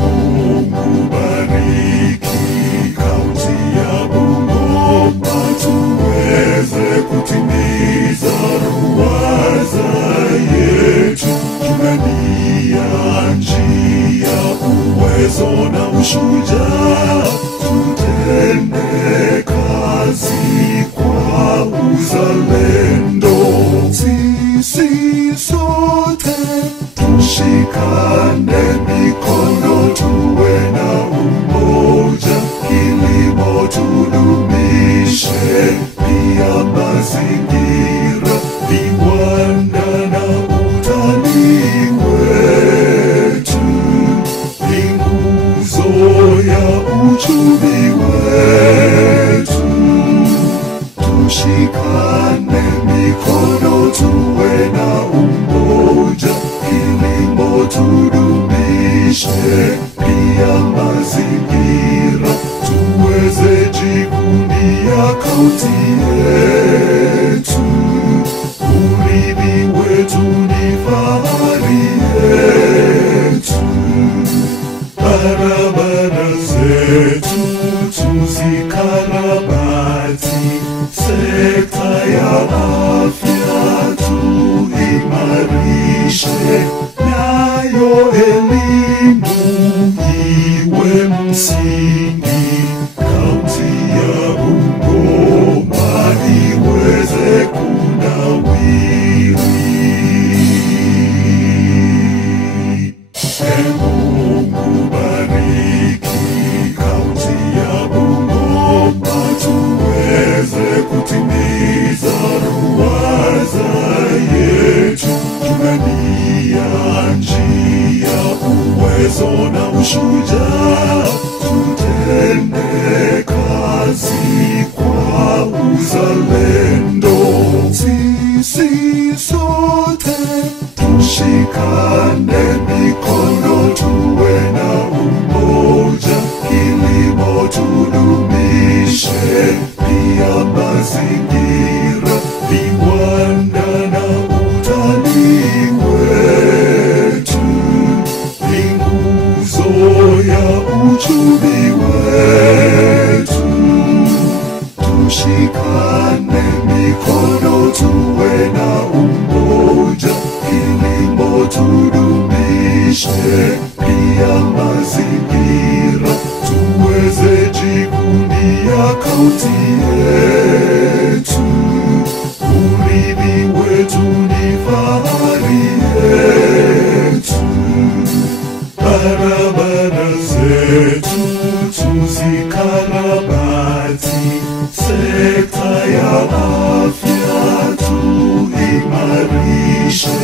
Mungu bariki kaunti ya Bungoma, tuweze kutimiza ruwaza yetu. Tunania njia, uwezo na ushujaa, tutende kazi kwa uzalendo. Sisi sote tushikane mikono, tuwe na umoja, kilimo tudumishe, pia mazingira, viwanda na utalii wetu ni nguzo ya uchumi wetu. Tushikane mikono, tuwe na umoja, kilimo tudumishe, pia mazingira, tuweze jivunia kaunti yetu. Urithi wetu ni fahari yetu. Barabara zetu tuzikarabati, sekta ya afya tuimarishe, nayo elimu iwe msingi. Kaunti ya Bungoma iweze kunawiri. Mungu bariki kaunti ya Bungoma, tuweze kutimiza ruwaza yetu. Tunania njia, uwezo na ushujaa, tutende kazi kwa uzalendo. Sisi sote tushikane mikono, tuwe na umoja, kilimo tudumishe, pia mazingira, viwanda na utalii wetu ni nguzo ya uchumi wetu. Tushikane mikono, tuwe na umoja, kilimo tudumishe, pia mazingira, tuweze jivunia kaunti yetu. Urithi wetu ni fahari yetu. Barabara zetu tuzikarabati, sekta ya afya tuimarishe,